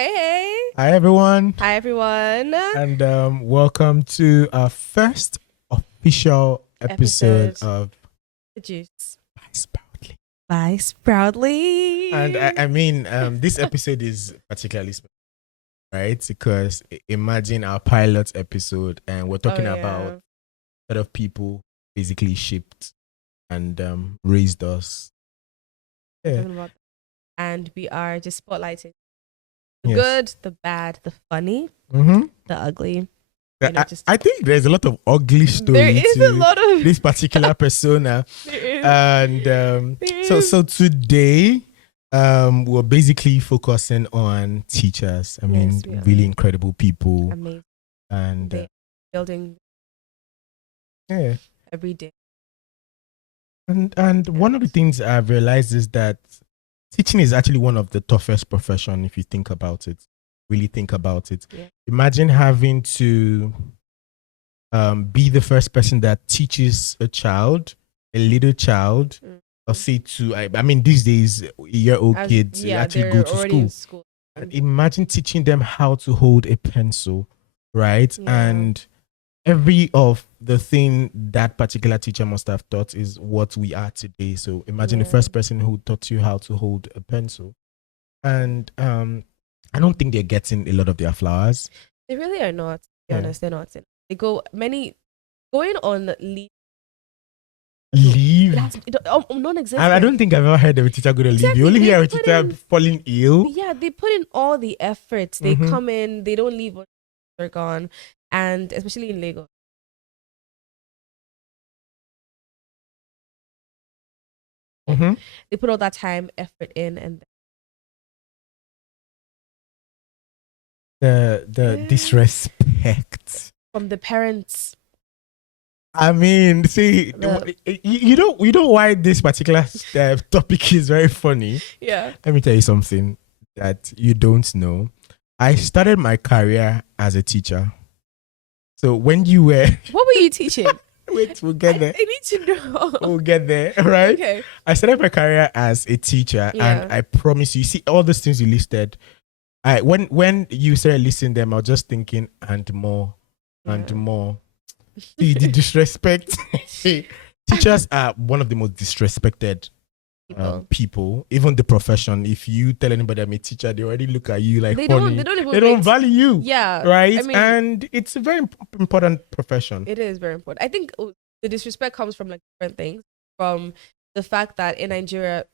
Hey, hey. Hi, everyone. Hi, everyone. And welcome to our first official episode of The Juice Vice Proudly. Vice Proudly. And I mean, this episode is particularly special, right? Because imagine our pilot episode, and we're talking about a lot of people basically shipped and raised us. Yeah. And we are just spotlighting the good, the bad, the funny, the ugly. I think there's a lot of ugly story there is to a lot of this particular persona. And so today we're basically focusing on teachers. I mean, really incredible people. Amazing. And building every day. And one of the things I've realized is that teaching is actually one of the toughest profession if you think about it. Really think about it. Yeah. Imagine having to be the first person that teaches a little child, or say to, I mean, these days, year-old kids actually go to school. And imagine teaching them how to hold a pencil, right? Yeah. And every of the thing that particular teacher must have taught is what we are today. So imagine the first person who taught you how to hold a pencil. And I don't think they're getting a lot of their flowers. They really are not, to be honest. They're not. They going on leave. Leave? Non-existent. I don't think I've ever heard of a teacher go to leave. You only hear a teacher falling ill. Yeah, they put in all the efforts. They come in, they don't leave when they're gone. And especially in Lagos. They put all that time, effort in, and the disrespect from the parents. I mean, see, you know why this particular topic is very funny. Yeah. Let me tell you something that you don't know. I started my career as a teacher. So when you were... What were you teaching? Wait, we'll get there. I need to know. We'll get there, right? Okay. I started my career as a teacher, and I promise you, see, all those things you listed, when you started listing them, I was just thinking, and more, and more. See, the disrespect. Teachers are one of the most disrespected people, even the profession. If you tell anybody I'm a teacher, they already look at you like they funny. They don't value you. Yeah. Right? I mean, and it's a very important profession. It is very important. I think the disrespect comes from like different things. From the fact that in Nigeria,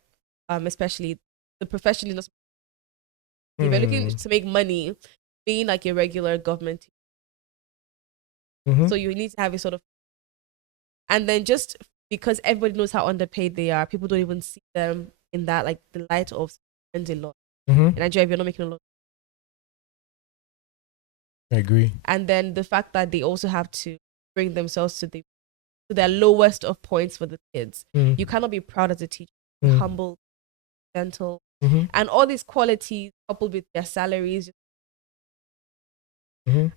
especially, the profession is not... If you're looking to make money, being like a regular government teacher. So you need to have a sort of... And then just because everybody knows how underpaid they are, people don't even see them in that, like, the light of spending a lot. In Nigeria, if you're not making a lot. I agree. And then the fact that they also have to bring themselves to their lowest of points for the kids. You cannot be proud as a teacher. Humble, gentle, and all these qualities coupled with their salaries.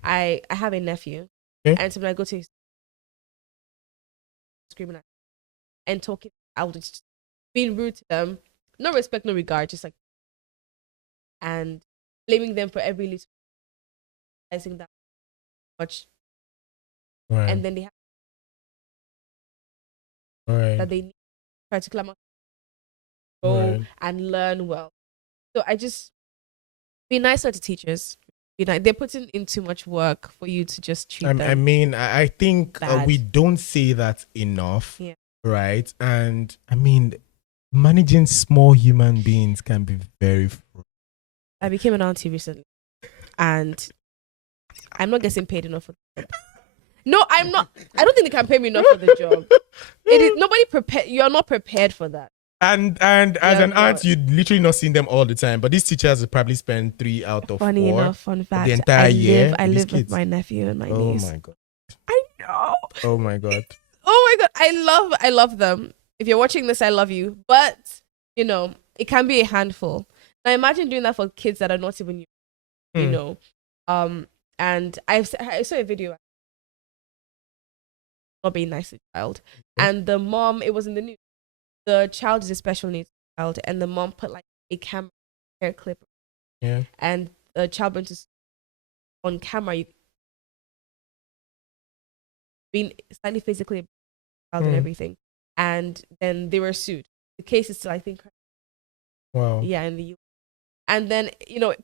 I have a nephew, and so when I go to his screaming at and talking, I would just being rude to them, no respect, no regard, just like, and blaming them for every little, realizing that much, and then they have that they need a particular amount to grow and learn well. So I just be nicer to teachers. They're putting in too much work for you to just treat them. I mean, I think we don't say that enough, right? And I mean, managing small human beings can be very... I became an auntie recently, and I'm not getting paid enough for the job. No, I'm not. I don't think they can pay me enough for the job. It is nobody prepared. You are not prepared for that. And as an aunt, you'd literally not seen them all the time. But these teachers would probably spend 3 out of 4. Funny enough, fun fact, the entire year. I live with my nephew and my niece. Oh my god! I know. Oh my god! Oh my god! I love them. If you're watching this, I love you. But you know, it can be a handful. Now imagine doing that for kids that are not even you know. And I saw a video. Not being nice to the child, and the mom. It was in the news. The child is a special needs child, and the mom put like a camera hair clip, and a child went to school on camera, you being slightly physically abused and everything, and then they were sued. The case is still, I think, wow, yeah, in the U.S. And then,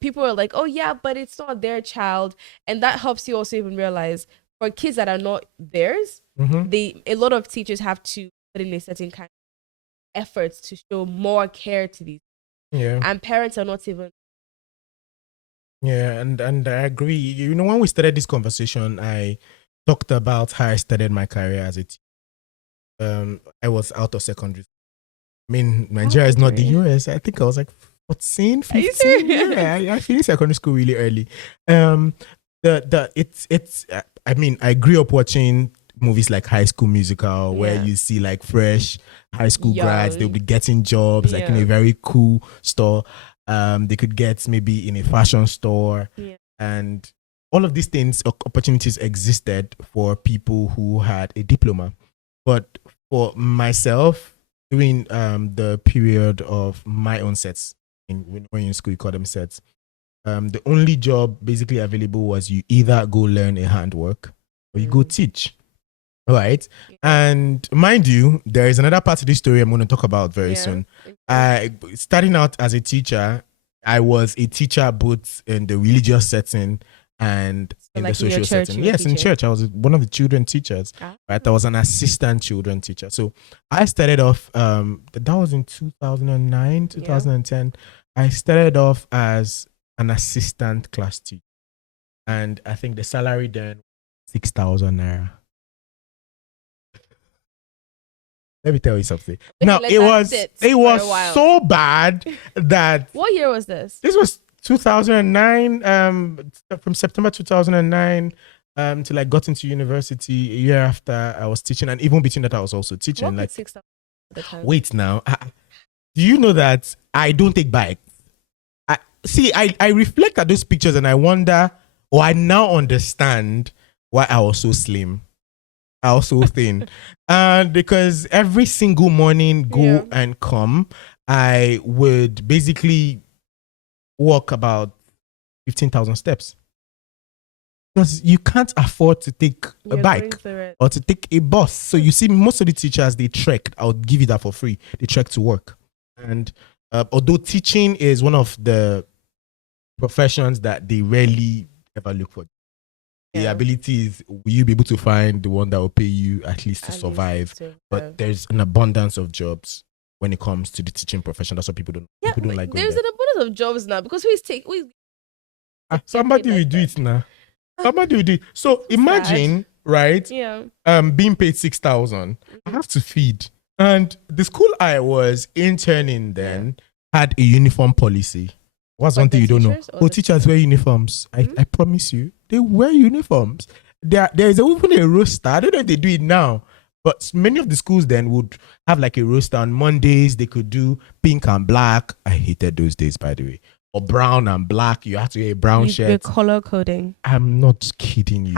people are like, oh yeah, but it's not their child. And that helps you also even realize for kids that are not theirs, a lot of teachers have to put in a certain kind of efforts to show more care to these. Yeah. And parents are not even. Yeah, and I agree. When we started this conversation, I talked about how I started my career as a teacher. I was out of secondary school. I mean, Nigeria is not the US. I think I was like 14, 15. Yeah, I finished secondary school really early. I mean, I grew up watching movies like High School Musical, where you see like fresh high school grads, they'll be getting jobs like in a very cool store. They could get maybe in a fashion store, and all of these things, opportunities existed for people who had a diploma. But for myself, during the period of my own sets, when you're in school, you call them sets. The only job basically available was you either go learn a handwork or you go teach. Right. And mind you, there is another part of this story I'm going to talk about very soon. Starting out as a teacher, I was a teacher both in the religious setting and in the social setting. Yes, in church. I was one of the children teachers. Right. I was an assistant children teacher. So I started off, that was in 2009, 2010. I started off as an assistant class teacher. And I think the salary then 6,000 naira. Let me tell you something. Now it was so bad that. What year was this? This was 2009. From September 2009 till I got into university. A year after I was teaching, and even between that I was also teaching. What like 6,000 at the time? Wait now, do you know that I don't take bikes? I reflect at those pictures and I wonder, or I now understand why I was so slim. I was so thin. And because every single morning go and come, I would basically walk about 15,000 steps. Because you can't afford to take a bike or to take a bus. So you see, most of the teachers, they trek. I'll give you that for free. They trek to work. And although teaching is one of the professions that they rarely ever look for, the ability is, will you be able to find the one that will pay you at least to survive? But there's an abundance of jobs when it comes to the teaching profession. That's what people don't. People don't like. There's an abundance of jobs now because somebody will do it now. Somebody will do it. So imagine, right? Yeah. Being paid 6,000. I have to feed, and the school I was interning then had a uniform policy. What's one thing you don't know? Oh, teachers wear uniforms. I promise you, they wear uniforms. There is even a roster. I don't know if they do it now, but many of the schools then would have like a roster. On Mondays, they could do pink and black. I hated those days, by the way. Or brown and black. You have to wear a brown shirt. You're color coding. I'm not kidding you.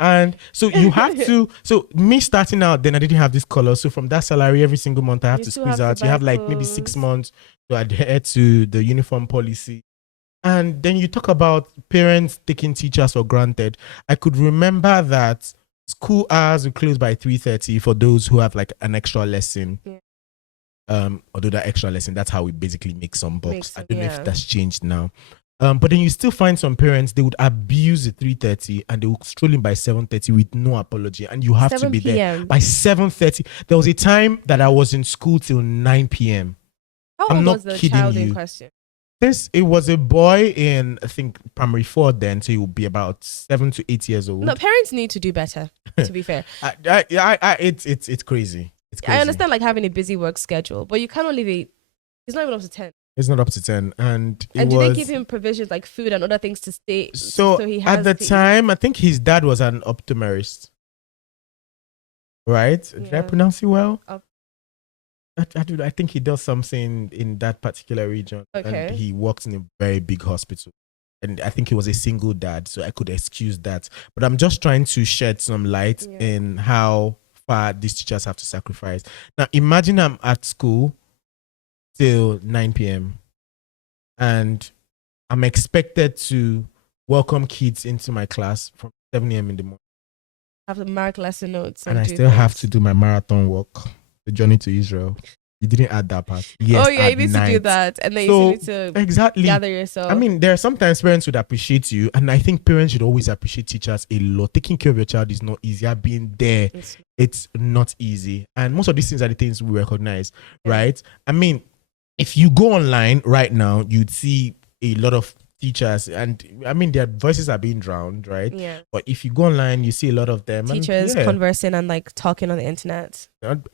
And so you have to, so me starting out, then I didn't have this color. So from that salary, every single month I have to squeeze out. You have like maybe 6 months to adhere to the uniform policy. And then you talk about parents taking teachers for granted. I could remember that school hours would close by 3:30 for those who have like an extra lesson. Although that extra lesson, that's how we basically make some bucks. I don't know if that's changed now. But then you still find some parents, they would abuse the 3:30 and they would stroll in by 7:30 with no apology. And you have to be there by 7:30. There was a time that I was in school till 9 p.m. How old was the child in question? It was a boy in, I think, primary 4 then, so he would be about 7 to 8 years old. No, parents need to do better, to be fair. It's crazy. It's crazy. I understand like having a busy work schedule, but you cannot leave it. He's not even up to 10. It's not up to 10. And do they give him provisions like food and other things to stay? So he has at the time, I think his dad was an optometrist. Right? Did I pronounce it well? I think he does something in that particular region. And he works in a very big hospital. And I think he was a single dad, so I could excuse that. But I'm just trying to shed some light in how far these teachers have to sacrifice. Now, imagine I'm at school till 9 p.m. and I'm expected to welcome kids into my class from 7 a.m. in the morning. Have to mark lesson notes. And I still have to do my marathon walk, the journey to Israel. You didn't add that part. Yes, oh, yeah, you need to do that. And then you need to gather yourself. I mean, there are sometimes parents would appreciate you. And I think parents should always appreciate teachers a lot. Taking care of your child is not easy. Being there, it's not easy. And most of these things are the things we recognize, right? I mean, if you go online right now, you'd see a lot of teachers, and I mean their voices are being drowned, right? Yeah. But if you go online, you see a lot of them teachers conversing and like talking on the internet. And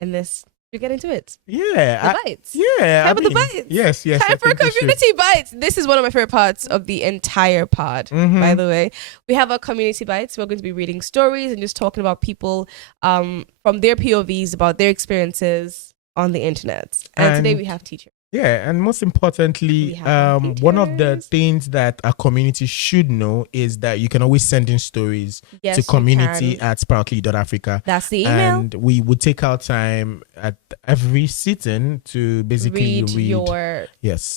this, you get into it. Yeah, the bites. Yeah, time for the bites. Yes. Time for community bites. This is one of my favorite parts of the entire pod. By the way, we have our community bites. We're going to be reading stories and just talking about people from their POVs, about their experiences on the internet. And today we have teachers. Yeah, and most importantly, one of the things that a community should know is that you can always send in stories to community@sproutly.africa. That's the email. And we would take our time at every sitting to basically read your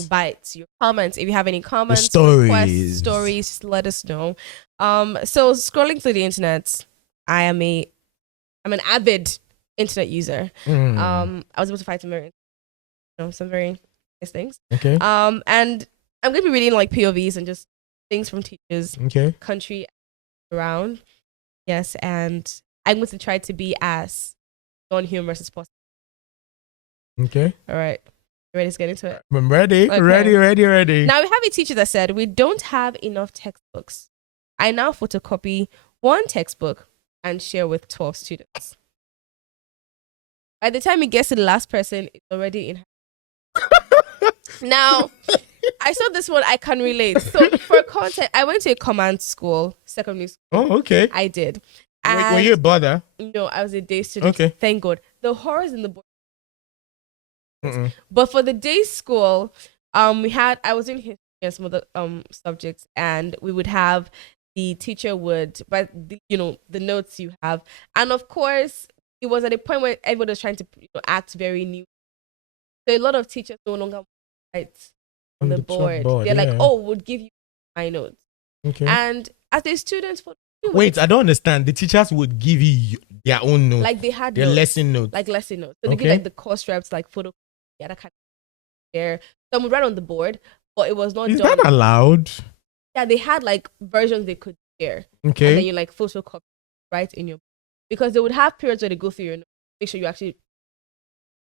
bites, your comments. If you have any comments, stories, just let us know. So scrolling through the internet, I'm an avid internet user. I was able to find some very nice things. Okay. And I'm going to be reading like POVs and just things from teachers, country around. Yes, and I'm going to try to be as non-humorous as possible. Okay. All right. You ready to get into it? I'm ready. Okay. Ready. Now we have a teacher that said, we don't have enough textbooks. I now photocopy one textbook and share with 12 students. By the time it gets to the last person, it's already in. Now, I saw this one, I can relate. So for content, I went to a command school, secondary school. Oh, okay. I did. Were you a bother? No, I was a day student. Okay. Thank God. The horrors in the board. But for the day school, I was in history and some other subjects, and we would have the teacher the notes you have. And of course, it was at a point where everybody was trying to act very new. So a lot of teachers no longer write on the board. They're like, we'll give you my notes. Okay. And as a student, wait, I don't understand. The teachers would give you their own notes. Like they had their lesson notes. Like lesson notes. So they give like the course reps, like photo, that kind of there. Some would write on the board, but it was not Is done. that allowed? Yeah, they had like versions they could share. Okay. And then you like photocopy right in your, because they would have periods where they go through your notes, make sure you actually.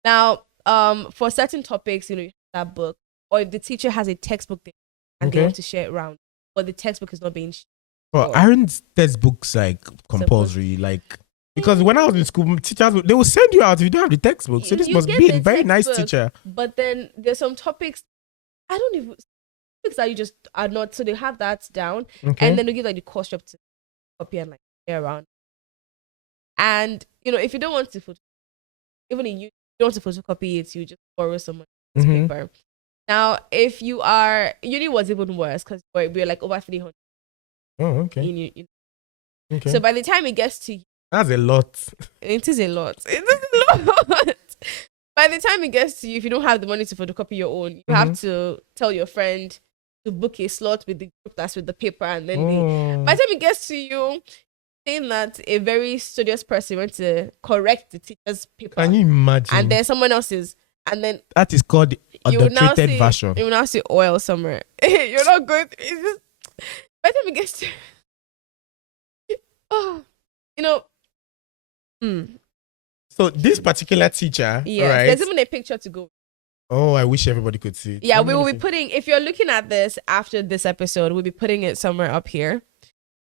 Now, for certain topics, you have that book, or if the teacher has a textbook there and they want to share it around, but the textbook is not being shared. Well, aren't textbooks like compulsory? Like, because when I was in school, teachers they will send you out if you don't have the textbook. So this must be a very nice teacher. But then there's some topics topics that you just are not. So they have that down, and then they give like the course rep to copy and like share around. And if you don't want to even if you don't want to photocopy it, you just borrow someone's paper. Now, if you are, uni was even worse because we're like over 300. Oh, okay. Okay. So by the time it gets to you, that's a lot. It is a lot. By the time it gets to you, if you don't have the money to photocopy your own, you have to tell your friend to book a slot with the group that's with the paper, and then by the time it gets to you, saying that a very studious person went to correct the teacher's paper. Can you imagine? And then someone else's, and then that is called the adulterated version. You will now see oil somewhere. You're not going. It's just by the time it gets to, So this particular teacher, right? There's even a picture to go. Oh, I wish everybody could see it. Yeah, we will be putting. If you're looking at this after this episode, we'll be putting it somewhere up here.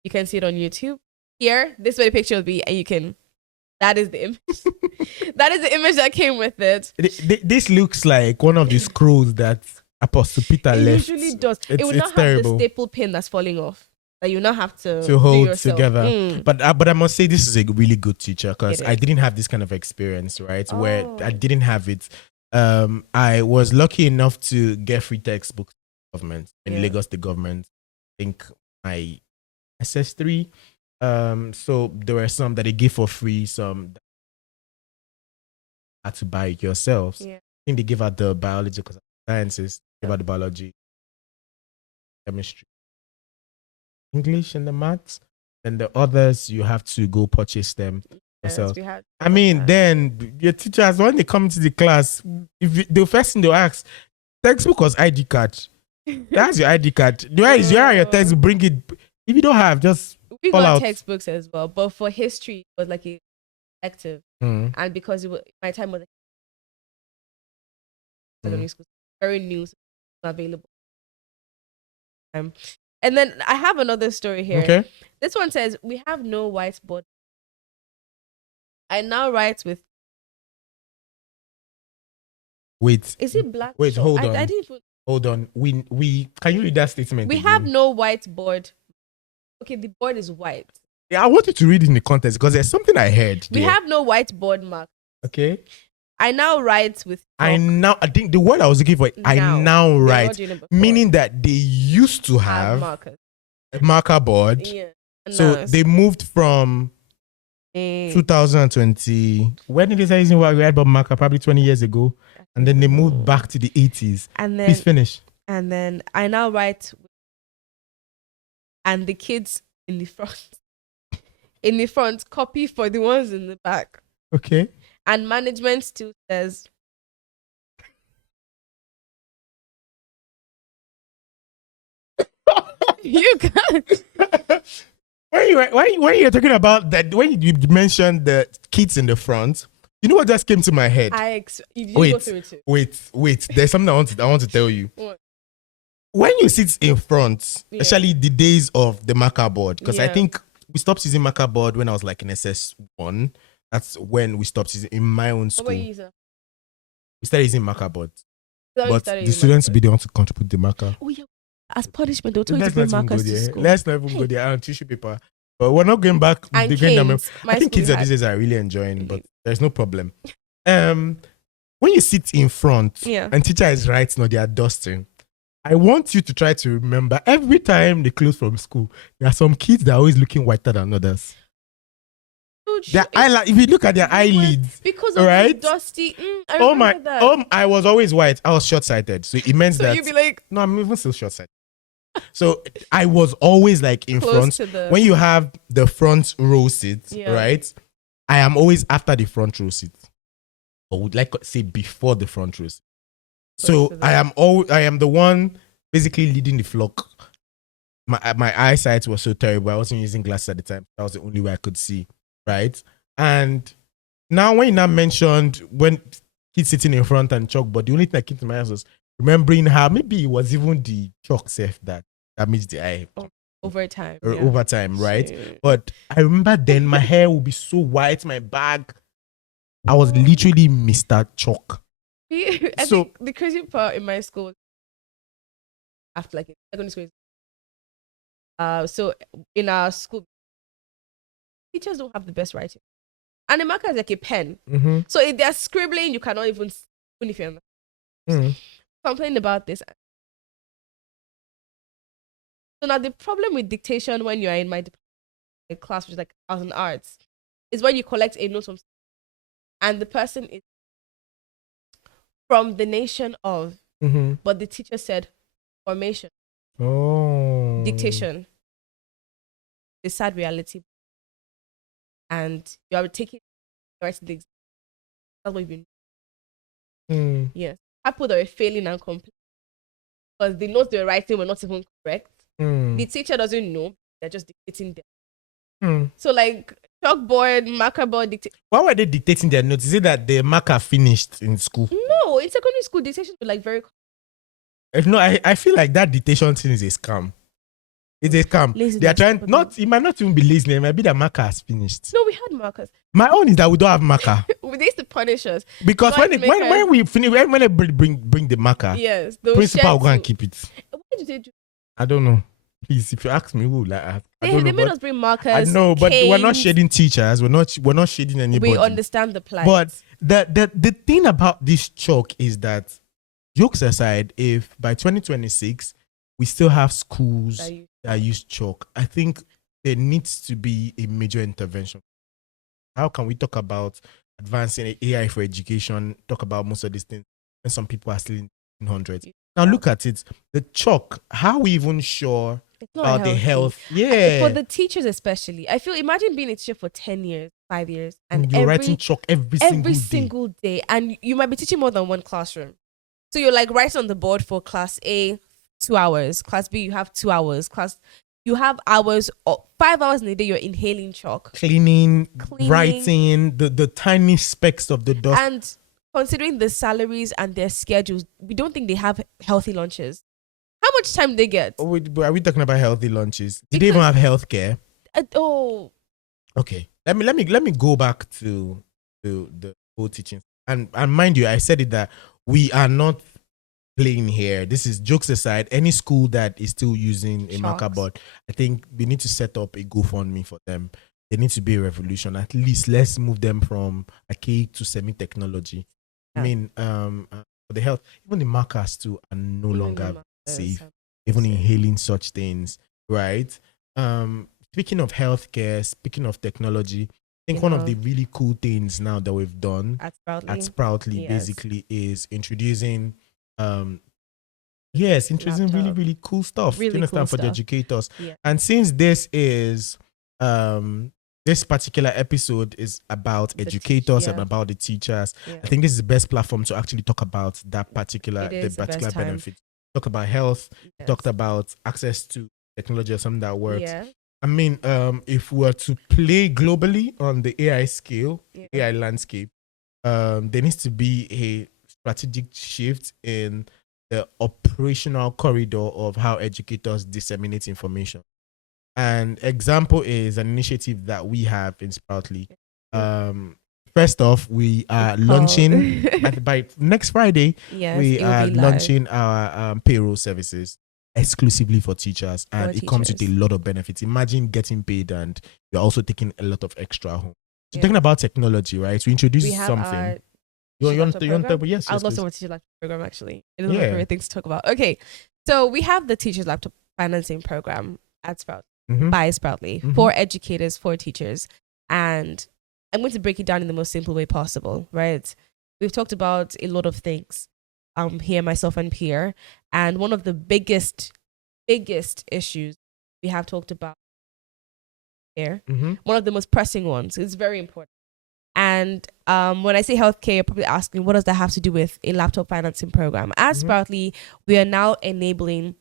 You can see it on YouTube. Here, this is where the picture will be, and that is the image. That is the image that came with it. This looks like one of the scrolls that Apostle Peter left. It usually does. It would not have terrible. The staple pin that's falling off that you now have to hold together. But I must say this is a really good teacher because I didn't have this kind of experience, right? Where I didn't have it. I was lucky enough to get free textbooks from the government in Lagos, the government. I think my SS3. So there were some that they give for free, some that you had to buy it yourselves. Yeah. I think they give out the biology because sciences, give out the biology. chemistry, English, and the maths. And the others, you have to go purchase them yourself. I mean, then your teachers, when they come to the class, the first thing they'll ask, textbook or ID card? That's your ID card. Where is your textbook? Bring it. If you don't have, just we got textbooks as well. But for history, it was like a elective, and because my time was secondary school, very new, available. And then I have another story here. Okay. This one says, we have no whiteboard. I now write with. Wait. Is it black? Wait, hold on. I didn't. Hold on. We can you read that statement? We have no whiteboard. Okay, the board is white. Yeah, I want you to read it in the context because there's something I heard. We have no whiteboard mark. Okay. I now write with chalk. I think the word I was looking for, I now write, meaning that they used to have a marker board. Yeah. So they moved from 2020. When did they start using whiteboard marker? Probably 20 years ago. And then they moved back to the 80s. And then, please finish. And then I now write, and the kids in the front copy for the ones in the back. Okay. And management still says, you can't. When you're talking about that, when you mentioned the kids in the front, you know what just came to my head? Wait. There's something I want to tell you. What? When you sit in front, especially the days of the marker board, because I think we stopped using marker board when I was like in SS1. That's when we stopped using in my own school. We started using marker board. But the students will be the ones to contribute the marker. Oh, yeah. As punishment, they'll tell you to bring markers to school. Let's not even go there. And tissue paper. But we're not going back. I think kids these days are really enjoying, but there's no problem. When you sit in front and teacher is writing or they are dusting, I want you to try to remember every time they close from school, there are some kids that are always looking whiter than others. If you look at their eyelids, because of the dusty. I was always white. I was short-sighted, so it meant that. You'd be like, no, I'm even still short-sighted. So I was always like in front. When you have the front row seat, right? I am always after the front row seat, or would like to say before the front row seat. So I am the one basically leading the flock. My eyesight was so terrible. I wasn't using glasses at the time. That was the only way I could see. Right. And now when you now mentioned when kids sitting in front and chalkboard, the only thing that came to my mind was remembering how maybe it was even the chalk self that damaged the eye. Over time. Over time, right? Yeah. But I remember then my hair would be so white, my bag. I was literally Mr. Chalk. I think the crazy part in my school, after like secondary school, so in our school, teachers don't have the best writing. And the marker is like a pen. Mm-hmm. So if they're scribbling, you cannot even if you're complaining about this. So now the problem with dictation when you're in my class, which is like arts and arts, is when you collect a note from and the person is from the nation of, but the teacher said formation. Oh. Dictation. The sad reality. And you are taking the rest of the exam. That's what you've been. Yes. People that were failing and complaining because the notes they were writing were not even correct. The teacher doesn't know. They're just dictating them. So like chalkboard, marker board, dictate. Why were they dictating their notes? Is it that the marker finished in school? No, in secondary school, dictation were like very. No, I feel like that dictation thing is a scam. It's a scam. They are trying it might not even be lazy, it might be that marker has finished. No, we had markers. My own is that we don't have marker. They used to punish us. Because when we finish, when they bring the marker, yes, principal will go and keep it. Why did they do? I don't know. Please, if you ask me, who will I ask? They made us bring markers. I know, but we're not shading teachers. We're not shading anybody. We understand the plight. But the thing about this chalk is that, jokes aside, if by 2026 we still have schools that use chalk, I think there needs to be a major intervention. How can we talk about advancing AI for education, talk about most of these things, when some people are still in hundreds? Now look at it. The chalk. How are we even sure it's not about the healthy. health? Yeah. For the teachers especially. I feel, imagine being a teacher for 10 years, 5 years, and you're writing chalk every single day. And you might be teaching more than one classroom. So you're like writing on the board for class A, 2 hours. Class B, you have 2 hours. You have hours, 5 hours in a day, you're inhaling chalk. Cleaning, writing, the tiny specks of the dust. And considering the salaries and their schedules, we don't think they have healthy lunches. How much time do they get? Are we talking about healthy lunches? Did they even have healthcare? Okay. Let me go back to the whole teaching. And mind you, I said it that we are not playing here. This is jokes aside. Any school that is still using a marker board, I think we need to set up a GoFundMe for them. There needs to be a revolution. At least let's move them from archaic to semi-technology. Yeah. I mean, for the health, even the markers too are no longer safe. Even inhaling such things, right? Speaking of healthcare, speaking of technology, I think one of the really cool things now that we've done at Sproutly basically is introducing introducing really, really cool stuff. Really, do you understand, for the educators? Yeah. And since this is this particular episode is about educators and about the teachers, I think this is the best platform to actually talk about that particular benefit. Talk about health, talked about access to technology or something that works. Yeah. I mean, if we were to play globally on the AI scale, AI landscape, there needs to be a strategic shift in the operational corridor of how educators disseminate information. An example is an initiative that we have in Sproutly. First off, we are launching by next Friday. Yes, we are launching our payroll services exclusively for teachers, and it comes with a lot of benefits. Imagine getting paid and you're also taking a lot of extra home. So talking about technology, right? So we introduced something. You want to yes, I would love to teacher laptop program, actually. It is one of my favorite things to talk about. Okay, so we have the teacher's laptop financing program at Sprout by Sproutly for educators, for teachers, and I'm going to break it down in the most simple way possible, right? We've talked about a lot of things here, myself and Pierre, and one of the biggest issues we have talked about here, one of the most pressing ones, it's very important. And when I say healthcare, you're probably asking, what does that have to do with a laptop financing program? As Sproutly, we are now enabling,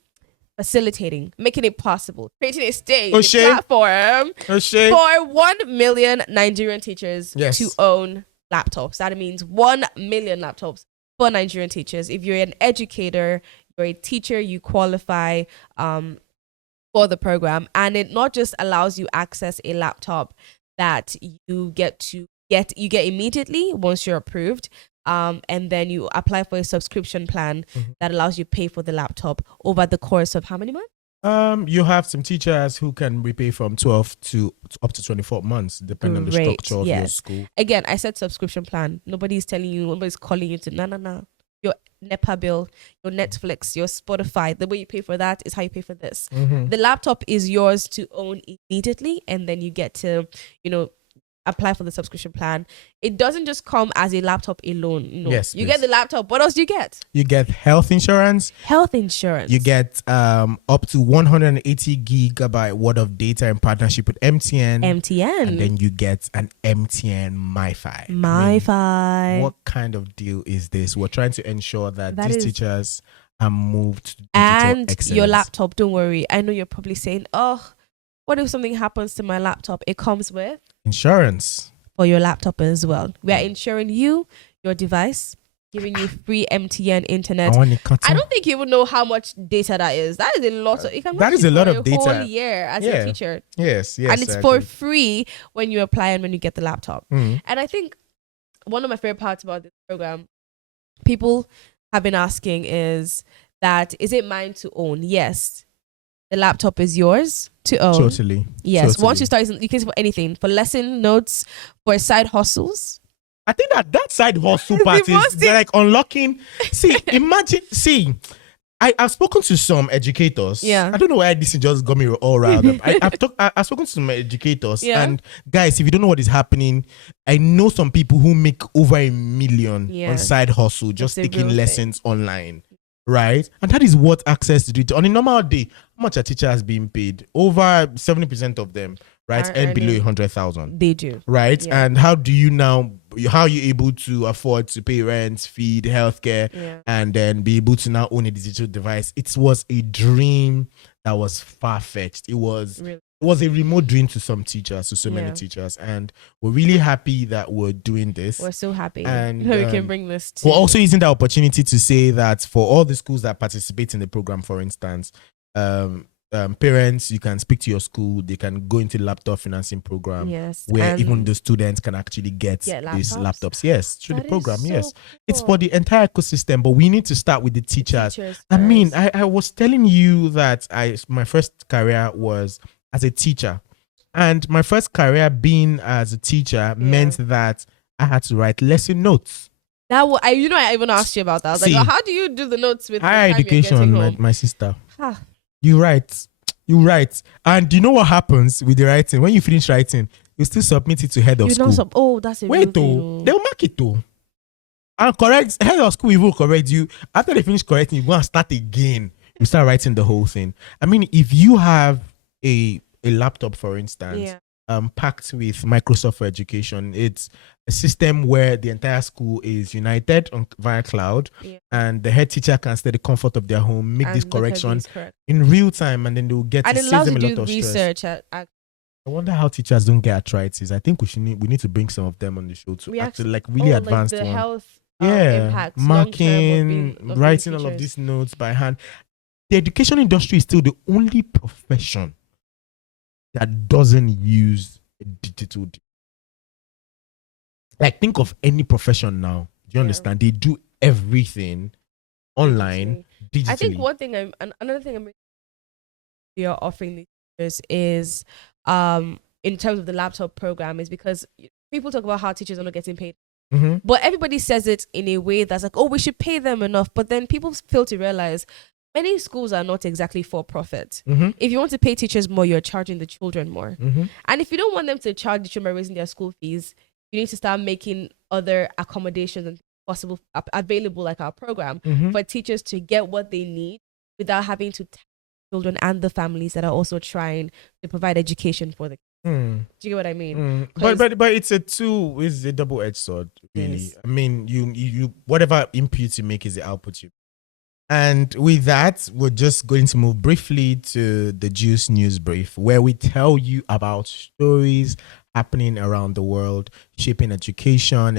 facilitating, making it possible, creating a stage, a platform for 1 million Nigerian teachers to own laptops. That means 1 million laptops for Nigerian teachers. If you're an educator, you're a teacher, you qualify for the program. And it not just allows you access a laptop that you get immediately once you're approved, and then you apply for a subscription plan that allows you to pay for the laptop over the course of how many months? You have some teachers who can repay from 12 to up to 24 months, depending on the structure of your school. Again, I said subscription plan. Nobody's telling you, nobody's calling you to no. Your NEPA bill, your Netflix, your Spotify, the way you pay for that is how you pay for this. The laptop is yours to own immediately, and then you get to, apply for the subscription plan. It doesn't just come as a laptop alone. No. Yes, you get the laptop. What else do you get? You get health insurance. You get up to 180 gigabyte worth of data in partnership with MTN. And then you get an MTN MiFi. MiFi. What kind of deal is this? We're trying to ensure that these teachers are moved to digital excellence. Your laptop, don't worry. I know you're probably saying, oh, what if something happens to my laptop? It comes with insurance for your laptop as well. We are insuring you, your device, giving you free MTN internet. I don't think you even know how much data that is. That is a lot. That is a lot of data. Whole year as a teacher. Yes. And it's for free when you apply and when you get the laptop. And I think one of my favorite parts about this program, people have been asking, is it mine to own? Yes. The laptop is yours to own. Totally. Yes. Totally. Once you start, you can use it for anything. For lesson notes, for side hustles. I think that side hustle part is like unlocking. Imagine. I've spoken to some educators. Yeah. I don't know why this just got me all riled up. I've spoken to some educators, and guys, if you don't know what is happening, I know some people who make over $1 million on side hustle just taking lessons online. right? And that is what access to do. On a normal day, how much a teacher has been paid? Over 70% of them, right, earn below 100,000. They do, right? Yeah. And how are you able to afford to pay rent, feed, healthcare, and then be able to now own a digital device? It was a dream that was far-fetched. It was a remote dream to some teachers, to so many teachers, and we're really happy that we're doing this. We're so happy, and we can bring this to. We're also using the opportunity to say that for all the schools that participate in the program, for instance, parents, you can speak to your school. They can go into the laptop financing program, where even the students can actually get these laptops. Yes, through the program. Yes, cool. It's for the entire ecosystem, but we need to start with the teachers. I mean, I was telling you that my first career was as a teacher, and my first career being as a teacher meant that I had to write lesson notes. I even asked you about that. I was like, how do you do the notes with higher education, my sister? You write. And you know what happens with the writing? When you finish writing, you still submit it to head of school. That's a wait, they'll mark it though. And correct, head of school will correct you. After they finish correcting, you go and start again. You start writing the whole thing. I mean, if you have a laptop, for instance, packed with Microsoft for Education, it's a system where the entire school is united via cloud, and the head teacher can stay the comfort of their home, make these corrections in real time, and then they will get to save them a lot of stress. I wonder how teachers don't get arthritis. I think we need to bring some of them on the show to actually really advanced the one. Health impacts, marking, writing all of these notes by hand. The education industry is still the only profession that doesn't use a digital. Like, think of any profession now. Do you understand? They do everything online, digitally. I think another thing we are offering these teachers is, in terms of the laptop program, is because people talk about how teachers are not getting paid. But everybody says it in a way that's like, oh, we should pay them enough. But then people fail to realize many schools are not exactly for profit. If you want to pay teachers more, you're charging the children more. And if you don't want them to charge the children by raising their school fees, you need to start making other accommodations and possible available, like our program, for teachers to get what they need without having to tax children and the families that are also trying to provide education for the kids. Do you get what I mean? But it's a double-edged sword, really. Yes. I mean, you whatever input you make is the output you. And with that, we're just going to move briefly to the Juice News Brief, where we tell you about stories happening around the world, shaping education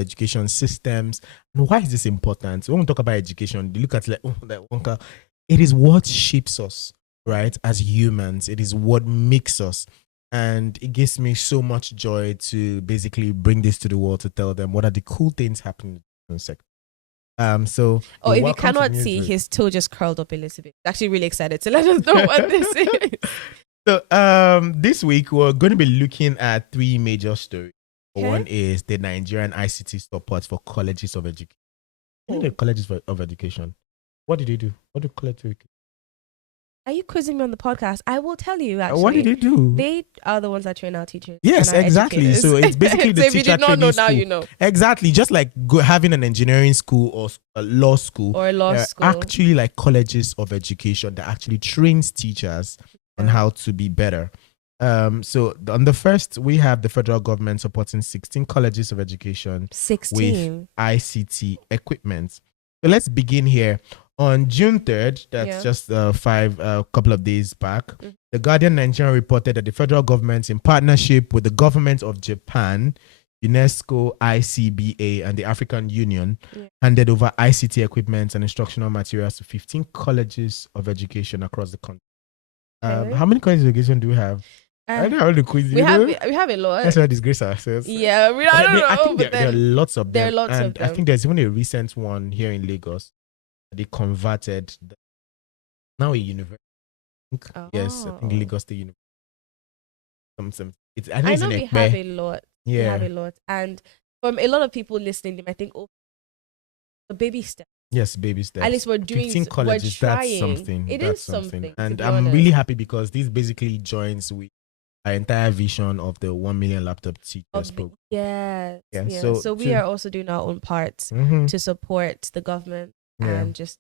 systems. And why is this important? When we talk about education, you look at it is what shapes us, right? As humans, it is what makes us. And it gives me so much joy to basically bring this to the world, to tell them what are the cool things happening in the sector. If you cannot see, his toe just curled up a little bit. Actually really excited to let us know what this is. So this week we're going to be looking at three major stories. One is the Nigerian ICT support for colleges of education. The colleges of education. What did they do? What do colleges of education? Are you quizzing me on the podcast? I will tell you, actually. What did they do? They are the ones that train our teachers. Yes, exactly. Educators. So it's basically the teacher training school. If you did not know, now you know. Exactly. Just like having an engineering school or a law school. Actually like colleges of education that actually trains teachers on how to be better. So on the first, we have the federal government supporting 16 colleges of education with ICT equipment. So let's begin here. On June 3rd, that's just couple of days back, the Guardian Nigeria reported that the federal government, in partnership with the government of Japan, UNESCO, ICBA, and the African Union, handed over ICT equipment and instructional materials to 15 colleges of education across the country. How many colleges of education do we have? I don't know how to quiz you. We have a lot. Let's not disgrace ourselves. Yeah, I don't know. I think there are lots of them. There are lots of them. I think there's even a recent one here in Lagos. They converted now a university. Yes, I think Lagos State University. I know we have a lot. Yeah, we have a lot, and from a lot of people listening, they might think, "Oh, the baby step." Yes, baby steps. At least we're doing. 15 colleges. That's something. That's something. And I'm really happy because this basically joins with our entire vision of the 1 million laptop teachers program. Yeah. So we are also doing our own parts to support the government. And just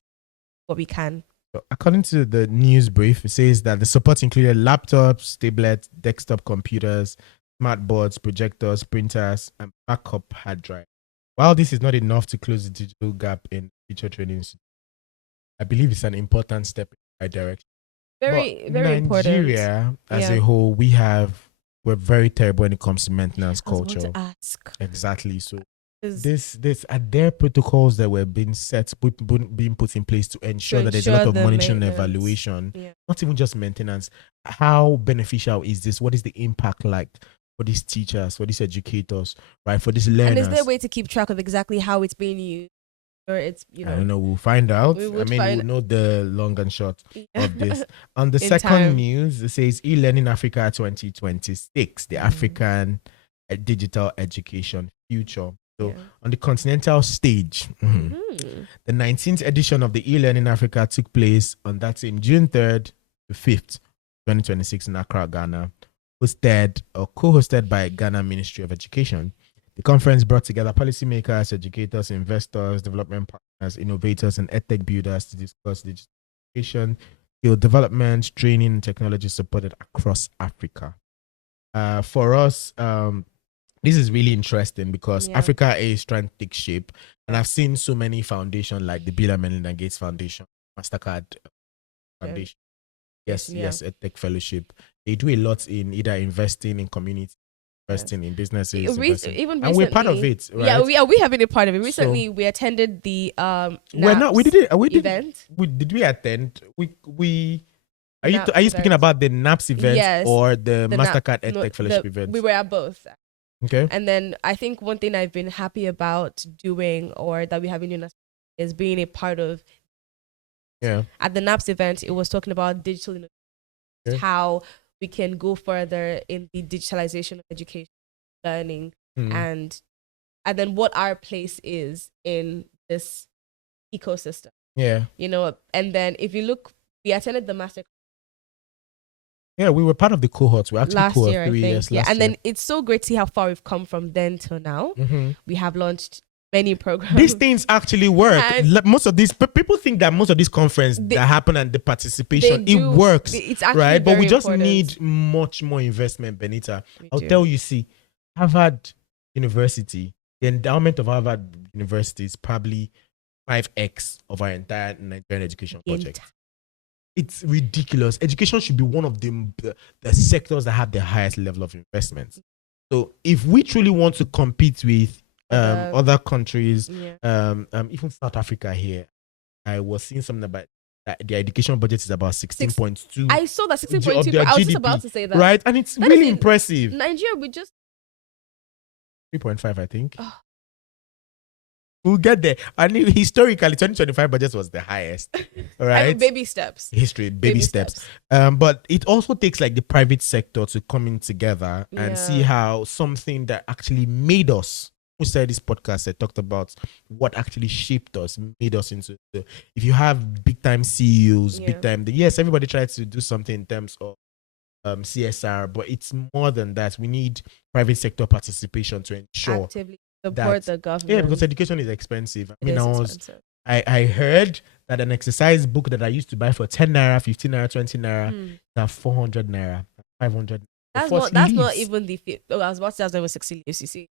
what we can. So according to the news brief, it says that the support included laptops, tablets, desktop computers, smart boards, projectors, printers, and backup hard drive. While this is not enough to close the digital gap in teacher training, I believe it's an important step in the right direction. Very Nigeria, important. Nigeria, as a whole, we're very terrible when it comes to maintenance culture. I was about to ask. Exactly. So this are there protocols that were being being put in place to ensure that there's a lot of monitoring and evaluation, not even just maintenance. How beneficial is this? What is the impact like for these teachers, for these educators, right? For these learners? And is there a way to keep track of exactly how it's being used? Or it's, I don't know. We'll find out. We'll know the long and short of this. On the second news, it says e-learning Africa 2026, the African digital education future. So on the continental stage, the 19th edition of the e-learning Africa took place on that same June 3rd to 5th, 2026 in Accra, Ghana, hosted or co-hosted by Ghana Ministry of Education. The conference brought together policymakers, educators, investors, development partners, innovators, and edtech builders to discuss digital education, skill development, training, and technology supported across Africa. For us, this is really interesting because Africa is trying to take shape, and I've seen so many foundations like the Bill and Melinda Gates Foundation, MasterCard Foundation, yes, EdTech Fellowship. They do a lot in either investing in community, investing in businesses, even recently, and we're part of it, right? Yeah, we have been a part of it. Recently, we attended the event. Did we attend? Are you speaking about the NAPS event or the MasterCard EdTech Fellowship event? We were at both. Okay. And then I think one thing I've been happy about doing, or that we have been doing, is being a part of. At the NAPS event, it was talking about digital innovation, how we can go further in the digitalization of education, learning, and then what our place is in this ecosystem. Yeah. And then if you look, we attended the master. Yeah, we were part of the cohorts. We actually last year, I think. Last year. Then it's so great to see how far we've come from then till now. We have launched many programs. These things actually work. Most of these people think that most of these conferences that happen and the participation, it works. It's actually right, but we just need much more investment, Benita. I'll tell you, see, Harvard University, the endowment of Harvard University is probably 5x of our entire Nigerian education project. It's ridiculous. Education should be one of the sectors that have the highest level of investments. So if we truly want to compete with other countries, even South Africa here, I was seeing something about that the education budget is about 16.2. I saw that 16.2. I was just about to say that. Right? And it's really impressive. Nigeria, we just 3.5, I think. We'll get there. And historically, 2025 budget was the highest. All right. Baby steps. Baby steps. But it also takes like the private sector to come in together and see how something that actually made us. We started this podcast. I talked about what actually shaped us, made us into. If you have big time CEOs, everybody tries to do something in terms of CSR, but it's more than that. We need private sector participation to ensure actively support the government. Yeah, because education is expensive. I heard that an exercise book that I used to buy for 10 naira, 15 naira, 20 naira, now 400 naira, 500. That's not even the fit. I was about to say there was 60 leaves. You see,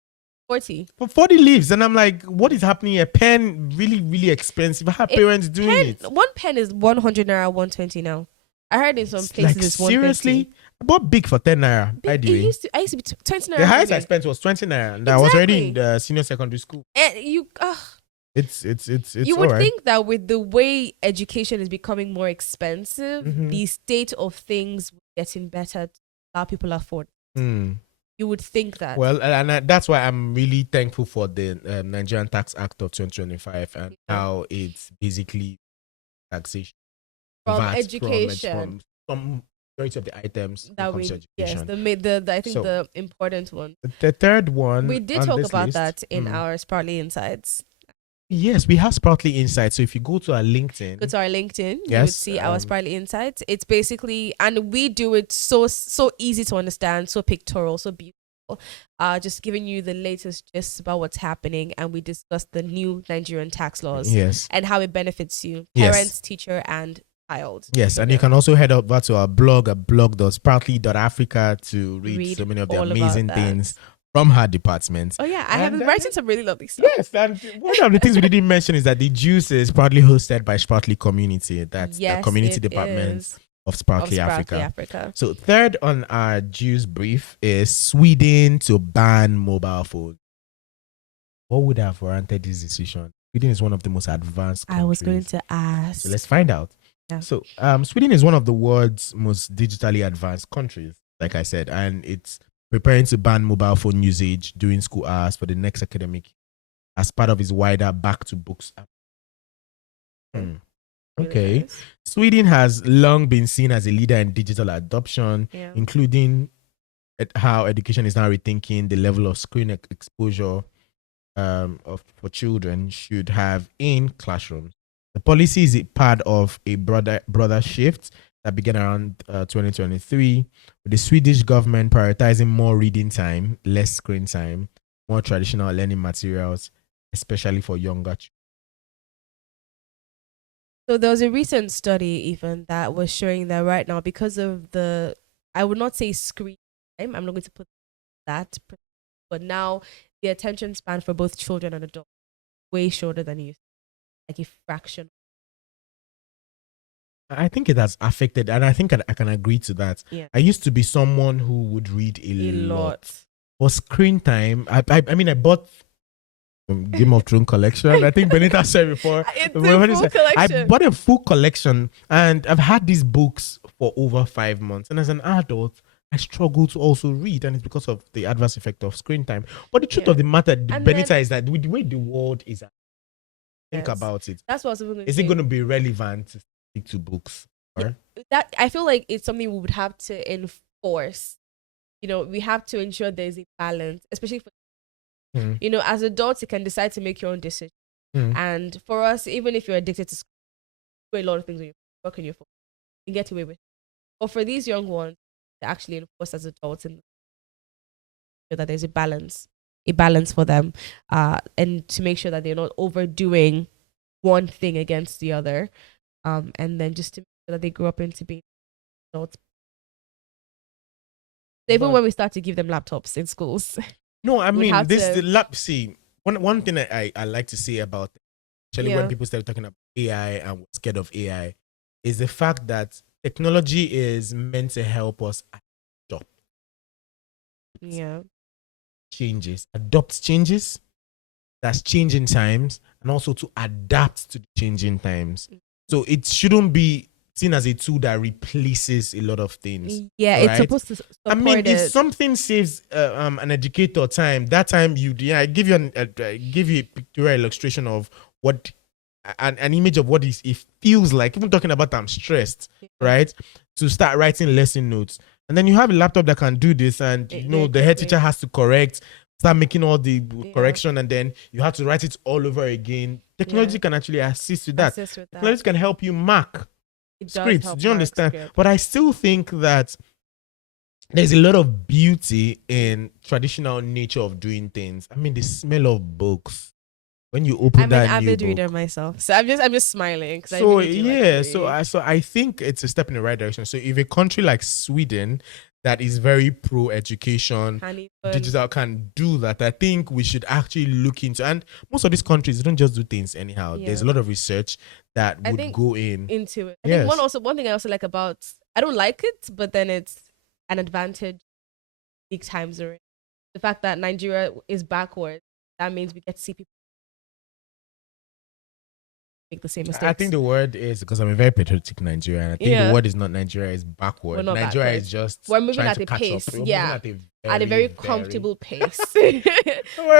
40 for 40 leaves, and I'm like, what is happening? A pen, really, really expensive. How are parents doing it? One pen is 100 naira, 120 now. I heard in some places like, it's 150. Seriously? I bought big for 10 naira. I used to be 20 naira. The highest I spent was 20 naira. And I was already in the senior secondary school. And it's you would think that with the way education is becoming more expensive, the state of things getting better to allow people afford. You would think that. Well, and that's why I'm really thankful for the Nigerian Tax Act of 2025 and how it's basically taxation from education. From majority of the items that comes to education. Yes, I think the important one. The third one. We did talk about that in our Sproutly Insights. Yes, we have Sproutly Insights. So if you go to our LinkedIn, you would see our Sproutly Insights. It's basically, and we do it so easy to understand, so pictorial, so beautiful. just giving you the latest gist about what's happening, and we discussed the new Nigerian tax laws and how it benefits you, parents, teacher, and child. Yes, and you can also head over to our blog at blog.sproutly.africa to read so many of the amazing things from her department. Oh yeah, I have been writing some really lovely stuff. Yes, and one of the things we didn't mention is that the Juice is proudly hosted by Sproutly Community. That's the community department of Sproutly Africa. So third on our Juice brief is Sweden to ban mobile phones. What would have warranted this decision? Sweden is one of the most advanced countries. I was going to ask. So let's find out. Yeah. So Sweden is one of the world's most digitally advanced countries, like I said, and it's preparing to ban mobile phone usage during school hours for the next academic year as part of its wider Back to Books app. Okay. Nice. Sweden has long been seen as a leader in digital adoption, including how education is now rethinking the level of screen exposure for children should have in classrooms. The policy is part of a broader shift that began around 2023, with the Swedish government prioritizing more reading time, less screen time, more traditional learning materials, especially for younger children. So there was a recent study even that was showing that right now, because of the, I would not say screen time, I'm not going to put that, but now the attention span for both children and adults way shorter than you, like a fraction. I think it has affected, and I think I can agree to that. Yeah. I used to be someone who would read a lot. For screen time, I mean, I bought Game of Thrones collection. I think Benita said before. I bought a full collection, and I've had these books for over 5 months. And as an adult, I struggle to also read, and it's because of the adverse effect of screen time. But the truth of the matter, Benita, is that with the way the world is, think about it. That's what I was going to say. Is it going to be relevant to stick to books? Or? That I feel like it's something we would have to enforce. You know, we have to ensure there's a balance, especially for you know, as adults, you can decide to make your own decision. And for us, even if you're addicted to school, do a lot of things when you work on your phone, you can get away with it. But for these young ones, to actually enforce as adults and so that there's a balance for them, and to make sure that they're not overdoing one thing against the other, and then just to make sure that they grow up into being adults. So even when we start to give them laptops in schools. No, I mean, see, one thing I like to say about it, especially when people start talking about AI and we're scared of AI, is the fact that technology is meant to help us adopt. Adopt changes, that's changing times, and also to adapt to the changing times. So it shouldn't be seen as a tool that replaces a lot of things. Yeah, right? It's supposed to support I mean, if something saves an educator time, that time I give you a pictorial illustration of what an image of what it feels like. Even talking about I'm stressed, right? To start writing lesson notes, and then you have a laptop that can do this, and the head teacher has to start making all the correction, and then you have to write it all over again. Technology can actually assist with that. Technology can help you mark scripts. Do you understand? But I still think that there's a lot of beauty in traditional nature of doing things. I mean, the smell of books when you open that new book. I'm an avid reader myself, so I'm just smiling. So so I think it's a step in the right direction. So if a country like Sweden that is very pro education, digital can do that, I think we should actually look into. And most of these countries don't just do things anyhow. There's a lot of research that would go into it. I think one thing I also like about, I don't like it, but then it's an advantage big times already. The fact that Nigeria is backwards, that means we get to see people make the same mistakes. I think the word is, because I'm a very patriotic Nigerian, I think the word is not Nigeria, is backward. Nigeria is just we're moving at a pace. At a very comfortable pace. Why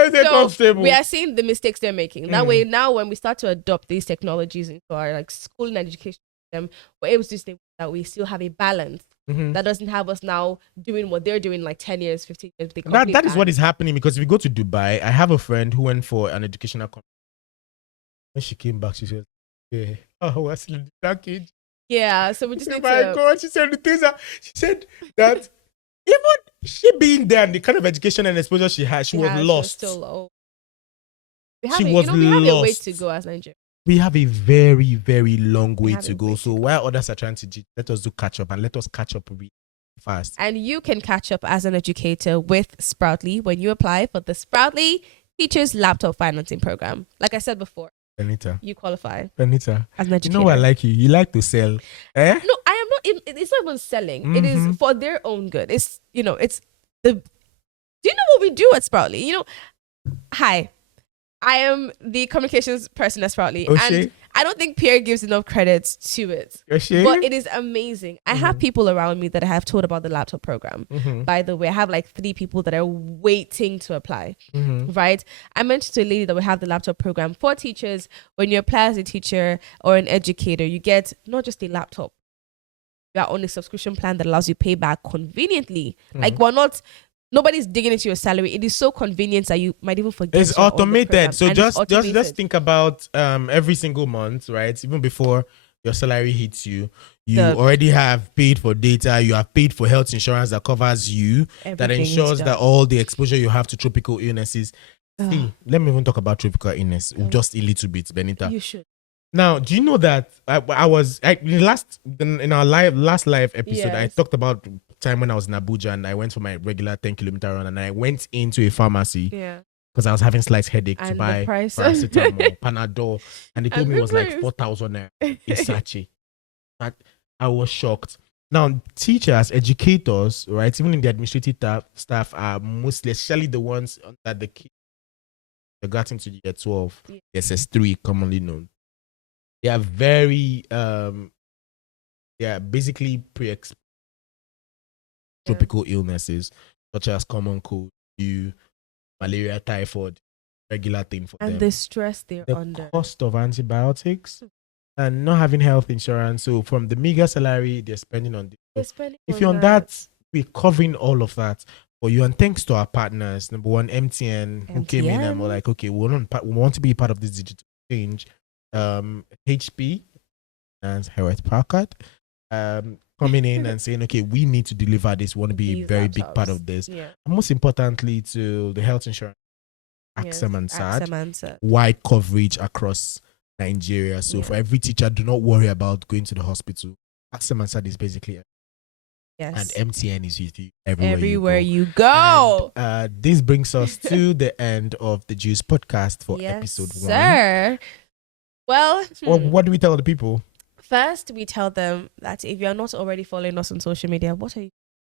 is it comfortable? We are seeing the mistakes they're making. That way, now when we start to adopt these technologies into our school and education system, we're able to say that we still have a balance. That doesn't have us now doing what they're doing 10 years, 15 years. That is what is happening, because if we go to Dubai, I have a friend who went for an educational conference. When she came back, she said, what's the package? Yeah, so we just need my God, she said the things that she said that even she being there and the kind of education and exposure she had, she was lost. Still low. We have a way to go as Nigeria. We have a very, very long way to go. So while others are trying to let us do catch up, and let us catch up really fast. And you can catch up as an educator with Sproutly when you apply for the Sproutly Teachers Laptop Financing Program. Like I said before, Benita, you qualify. Benita, as an educator. You know I like you. You like to sell. Eh? No, I am not. It's not even selling. Mm-hmm. It is for their own good. It's it's the. Do you know what we do at Sproutly? Hi. I am the communications person at Sproutly, and I don't think Pierre gives enough credit to it. But it is amazing. I have people around me that I have told about the laptop program. By the way, I have like 3 people that are waiting to apply. Right? I mentioned to a lady that we have the laptop program for teachers. When you apply as a teacher or an educator, you get not just a laptop. You are on a subscription plan that allows you pay back conveniently. Like nobody's digging into your salary. It is so convenient that you might even forget. It's automated. So just think about every single month, right? Even before your salary hits you, already have paid for data. You have paid for health insurance that covers you, that ensures that all the exposure you have to tropical illnesses. See, let me even talk about tropical illness just a little bit, Benita. You should. Now, do you know that in our last live episode, I talked about time when I was in Abuja and I went for my regular 10-kilometer run, and I went into a pharmacy because I was having slight headache to buy paracetamol, Panadol, and they told me it was like 4,000 naira a sachet. I was shocked. Now, teachers, educators, right, even in the administrative staff are mostly, especially the ones that the kids got into year 12, SS3 commonly known. They are very, they are basically pre-exposed tropical illnesses such as common cold, malaria, typhoid, regular thing for them. And the stress they're under. The cost of antibiotics and not having health insurance. So from the meager salary they're spending on this. If you're on that, we're covering all of that for you. And thanks to our partners, number one, MTN, who came in and were like, okay, we want to be part of this digital change. HP and Hewlett Packard coming in and saying, okay, we need to deliver this. We want to be a very big part of this. And most importantly, to the health insurance, AXA and SAD, wide coverage across Nigeria. So for every teacher, do not worry about going to the hospital. AXA and SAD is basically and MTN is with you everywhere you go. And, this brings us to the end of the Juice podcast for episode 1. Sir. Well, what do we tell the people? First, we tell them that if you're not already following us on social media, what are you?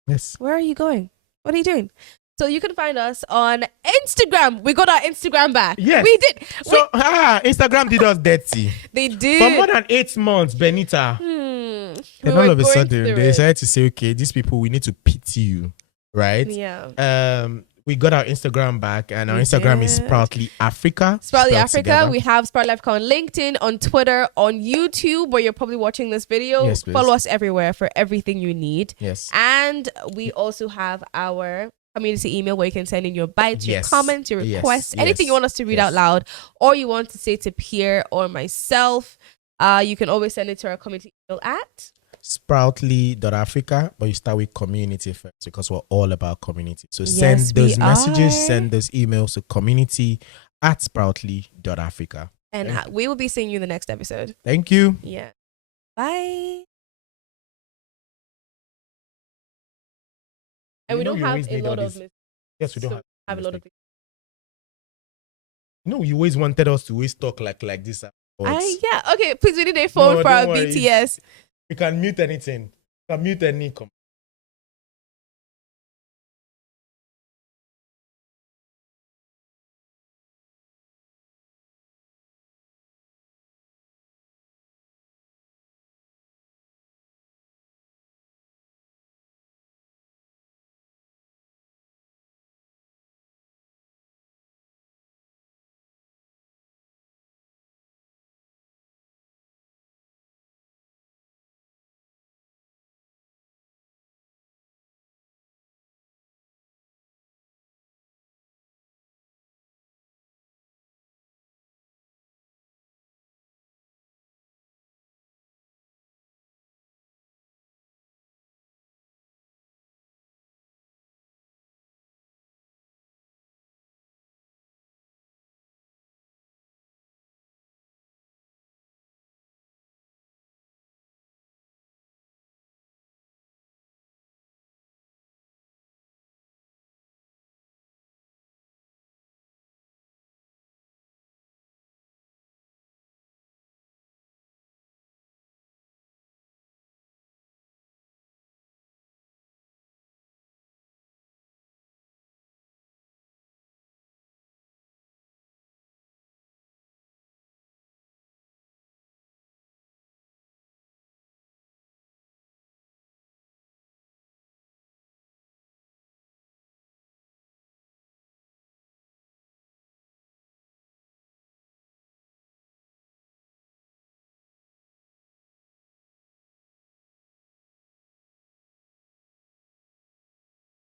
Yes. Where are you going? What are you doing? So you can find us on Instagram. We got our Instagram back. Yes. We did. So, Instagram did us dirty. They did. For more than 8 months, Benita. And all of a sudden, they decided to say, okay, these people, we need to pity you. Right? Yeah. We got our Instagram back, and our Instagram is Sproutly Africa. Sproutly Africa. Together. We have Sproutly Africa on LinkedIn, on Twitter, on YouTube, where you're probably watching this video. Yes, please. Follow us everywhere for everything you need. Yes. And we also have our community email where you can send in your bites, your comments, your requests, anything you want us to read out loud, or you want to say to Pierre or myself. You can always send it to our community email at Sproutly.Africa, but you start with community first because we're all about community. So send those messages, send those emails to community@Sproutly.Africa. And we will be seeing you in the next episode. Thank you. Yeah. Bye. And we don't have a lot of... Yes, we don't have a lot of... No, you always wanted us to always talk like this. Yeah. Okay, please, we need a phone for our BTS. You can mute anything. You can mute any comment.